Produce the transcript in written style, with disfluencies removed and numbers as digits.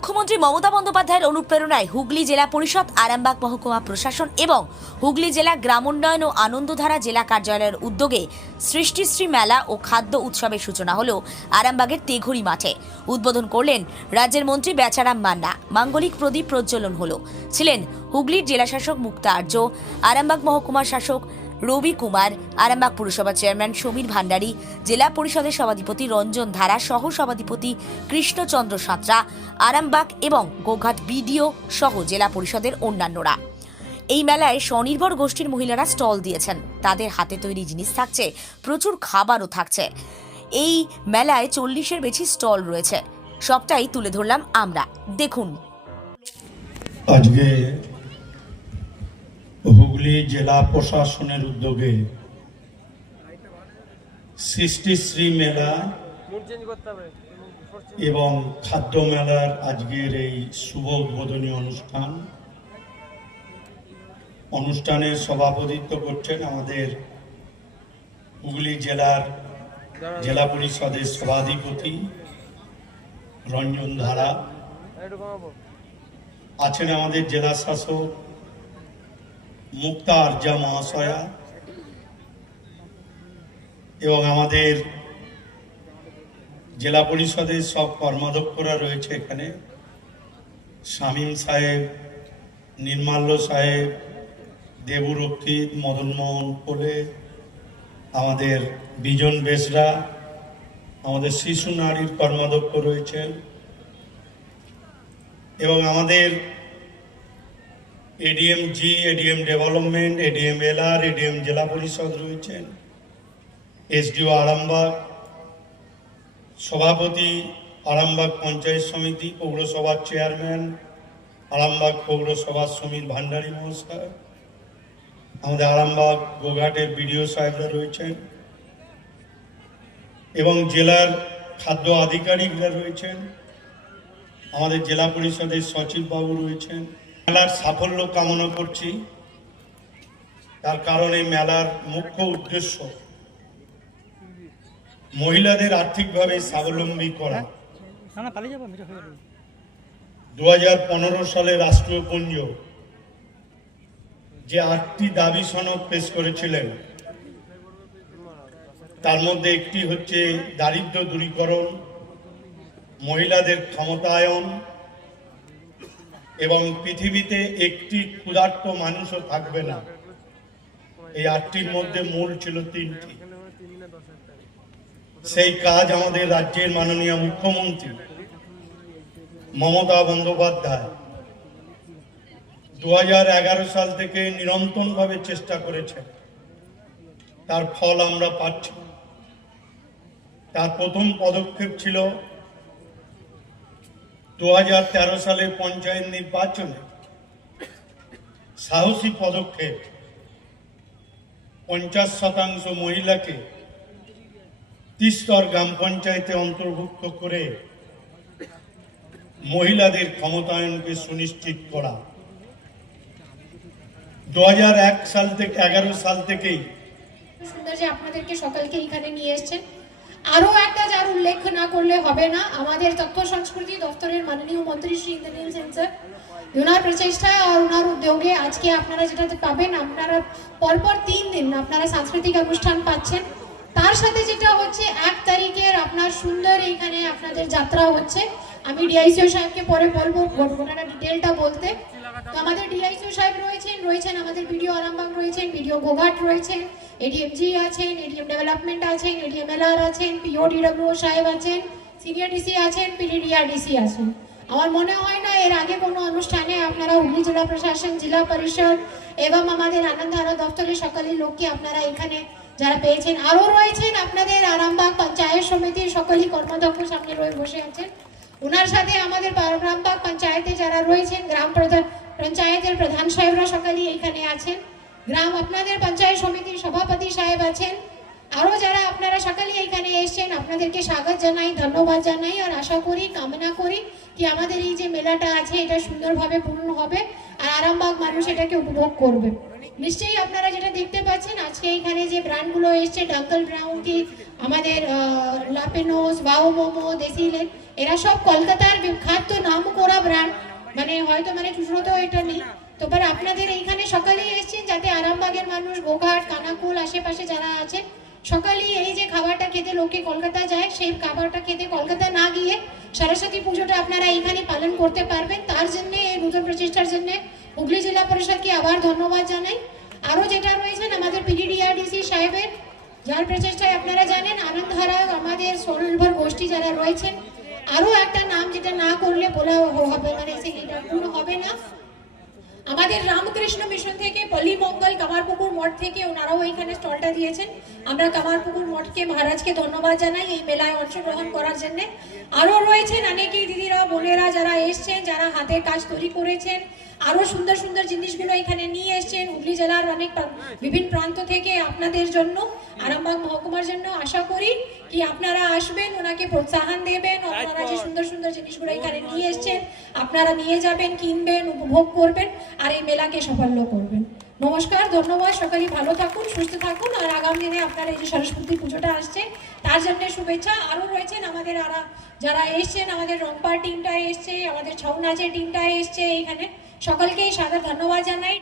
মুখ্যমন্ত্রী মমতা বন্দ্যোপাধ্যায়ের অনুপ্রেরণায় হুগলি জেলা পরিষদ, আরামবাগ মহকুমা প্রশাসন এবং হুগলি জেলা গ্রামোন্নয়ন ও আনন্দধারা জেলা কার্যালয়ের উদ্যোগে সৃষ্টিশ্রী মেলা ও খাদ্য উৎসবের সূচনা হলো আরামবাগের তেঘরি মাঠে। উদ্বোধন করলেন রাজ্যের মন্ত্রী বেচারাম মান্না। মাঙ্গলিক প্রদীপ প্রজ্বলন হলো। ছিলেন হুগলির জেলাশাসক মুক্তা আর্য, আরামবাগ মহকুমার শাসক রবি কুমার, আরামবাগ পুরসভা চেয়ারম্যান সমীর ভান্ডারী, জেলা পরিষদের সভাধিপতি রঞ্জন ধারা, সহ সভাধিপতি কৃষ্ণচন্দ্র সাঁতরা, আরামবাগ এবং গোঘাট বিডিও সহ জেলা পরিষদের অন্যান্যরা। এই মেলায় স্বনির্ভর গোষ্ঠীর মহিলারা স্টল দিয়েছেন। তাদের হাতে তৈরি জিনিস থাকছে, প্রচুর খাবারও থাকছে। এই মেলায় 40-এর বেশি স্টল রয়েছে। সবটাই তুলে ধরলাম আমরা, দেখুন। আজকে হুগলি জেলা প্রশাসনের উদ্যোগে সৃষ্টিশ্রী মেলা এবং খাদ্য মেলার আজকের এই শুভ উদ্বোধনী অনুষ্ঠানের সভাপতিত্ব করছেন আমাদের হুগলি জেলা পরিষদের সভাধিপতি রঞ্জন ধারা। আছেন আমাদের জেলা শাসক মুক্তা আর্যা মহাশয়া এবং আমাদের জেলা পরিষদের সব কর্মাধ্যক্ষরা রয়েছে এখানে। শামীম সাহেব, নির্মাল্য সাহেব, দেবরক্ষিত, মদনমোহন কোলে, আমাদের বিজন বেসরা, আমাদের শিশু নারীর কর্মাধ্যক্ষ রয়েছেন এবং আমাদের ADM ji, ADM development, ADM LR, ADM জেলা পরিষদ রয়েছেন, এসডিও আরামবাগ, সভাপতি আরামবাগ পঞ্চায়েত সমিতি, পৌরসভার চেয়ারম্যান আরামবাগ পৌরসভার সমীর ভান্ডারী মহাশয়, আমাদের আরামবাগ গোঘাটের বিডিও সাহেবরা রয়েছেন এবং জেলার খাদ্য আধিকারিকরা রয়েছেন, আমাদের জেলা পরিষদের সচিববাবু রয়েছেন। মেলার সাফল্য কামনা করছি। তার কারণে মেলার মুখ্য উদ্দেশ্য মহিলাদের আর্থিকভাবে স্বাবলম্বী করা। 2015 সালে রাষ্ট্রীয় পুঞ্জ যে 8টি দাবি সনদ পেশ করেছিলেন, তার মধ্যে একটি হচ্ছে দারিদ্র দূরীকরণ, মহিলাদের ক্ষমতায়ন এবং পৃথিবীতে একটি ক্ষুধার্ত মানুষও থাকবে না। এই 8টির মধ্যে মূল ছিল 3টি। সেই কাজ আমাদের রাজ্যের মাননীয় মুখ্যমন্ত্রী মমতা বন্দ্যোপাধ্যায় 2011 সাল থেকে নিরন্তরভাবে চেষ্টা করেছেন। তার ফল আমরা পাচ্ছি। তার প্রথম পদক্ষেপ ছিল 2013 সালে পঞ্চায়েত নির্বাচনে সাহসী পদক্ষেপ 50% মহিলাকে 30 স্তর গ্রাম পঞ্চায়েতে অন্তর্ভুক্ত করে মহিলাদের ক্ষমতায়নকে সুনিশ্চিত করা। 2011 সাল থেকেই সুন্দর যে আপনাদেরকে সকালকে এখানে নিয়ে এসেছেন। আরো একটা যার উল্লেখ না করলে হবে না, আমাদের তথ্য সংস্কৃতি দপ্তরের মাননীয় মন্ত্রী শ্রী ইন্দ্রনীল সেন স্যার, ওনার প্রচেষ্টায় আর ওনার উদ্যোগে আজকে আপনারা যেটা পাবেন, আপনারা পরপর 3 দিন আপনারা সাংস্কৃতিক অনুষ্ঠান পাচ্ছেন। তার সাথে যেটা হচ্ছে 1 তারিখের আপনার সুন্দর এখানে আপনাদের যাত্রা হচ্ছে। আমি ডিআইসিও সাহেবকে পরে বলবো ঘটনাটা ডিটেলটা বলতে। তো আমাদের ডিআইসিও সাহেব রয়েছেন আমাদের বিডিও আরামবাগ রয়েছেন, বিডিও গোঘাট রয়েছেন, এডিএম জি আছেন, এডিএম ডেভেলপমেন্ট আছেন, এডিএম এলআর আছেন, পিওডিডব্লিউ সাহেব আছেন, সিনিয়র ডিসি আছেন, পিডিডিআরডিসি আছেন। আমার মনে হয় না এর আগে কোনো অনুষ্ঠানে আপনারা হুগলি জেলা প্রশাসন, জেলা পরিষদ এবং আমাদের আনন্দধারা দপ্তরের সকলের লোককে আপনারা এখানে যারা পেয়েছেন। আরও রয়েছেন আপনাদের আরামবাগ পঞ্চায়েত সমিতির সকলেই কর্মাধ্যক্ষ সামনে বসে আছেন। ওনার সাথে আমাদের আরামবাগ পঞ্চায়েতে যারা রয়েছেন, গ্রাম পঞ্চায়েতের প্রধান সাহেবরা সকলেই এখানে আছেন। আপনাদের পঞ্চায়েত সমিতির সভাপতি সাহেব আছেন। আরও যারা আপনারা সকালেই এখানে এসেছেন, আপনাদেরকে স্বাগত জানাই, ধন্যবাদ জানাই। আর আশা করি, কামনা করি কি আমাদের এই যে মেলাটা আছে এটা সুন্দরভাবে পূর্ণ হবে আর আরামবাগ মানুষ এটাকে উপভোগ করবে। নিশ্চয়ই আপনারা যেটা দেখতে পাচ্ছেন আজকে এখানে যে ব্র্যান্ডগুলো এসছে, ডাঙ্গল ব্রাউন কি আমাদের লাপেনোস, বাউ মোমো, দেশি লেক, এরা সব কলকাতার বিখ্যাত নাম করা মানে হয়তো মানে টুসুরোতেও এটা নেই। তো পরে আপনাদের এইখানে সকালেই এসেছেন যাতে আরামবাগের মানুষ, গোঘাট, কানাকুল আশেপাশে যারা আছেন সকালেই এই যে খাবারটা খেতে লোকে কলকাতা যায়, সেই খাবারটা খেতে কলকাতা না গিয়ে সরস্বতী পুজোটা আপনারা এইখানে পালন করতে পারবেন। তার জন্য এই নতুন প্রচেষ্টার জন্য হুগলি জেলা পরিষদকে আবার ধন্যবাদ জানাই। আরও যেটা রয়েছেন আমাদের পিডিডিআরডিসি সাহেবের, যার প্রচেষ্টায় আপনারা জানেন আনন্দধারা আমাদের স্বনির্ভর গোষ্ঠী যারা রয়েছেন, আরও একটা নাম যেটা না করলে বলা হবে মানে সেটা পূর্ণ হবে না। আমাদের রামকৃষ্ণ মিশন থেকে পল্লীমঙ্গল কামারপুকুর মঠ থেকে ওনারাও এইখানে স্টলটা দিয়েছেন। আমরা কামারপুকুর মঠকে, মহারাজকে ধন্যবাদ জানাই এই মেলায় অংশগ্রহণ করার জন্য। আরও রয়েছেন অনেকেই দিদিরা, বোনেরা যারা এসছেন, যারা হাতের কাজ তৈরি করেছেন, আরও সুন্দর সুন্দর জিনিসগুলো এখানে নিয়ে এসছেন হুগলি জেলার অনেক বিভিন্ন প্রান্ত থেকে আপনাদের জন্য, আরামবাগ মহকুমার জন্য। আশা করি কি আপনারা আসবেন, ওনাকে প্রোৎসাহন দেবেন, আপনারা যে সুন্দর সুন্দর জিনিসগুলো এখানে নিয়ে এসছেন আপনারা নিয়ে যাবেন, কিনবেন, উপভোগ করবেন আর এই মেলাকে সাফল্য করবেন। নমস্কার, ধন্যবাদ। সকালে ভালো থাকুন, সুস্থ থাকুন, আর আগামী দিনে আপনারা এই যে সরস্বতী পুজোটা আসছে তার জন্য শুভেচ্ছা। আরও রয়েছেন আমাদের যারা এসছেন, আমাদের রংপার টিমটা এসছে, আমাদের ছৌ নাচের টিমটা এসছে, এইখানে সকলকেই সাদর ধন্যবাদ জানাই।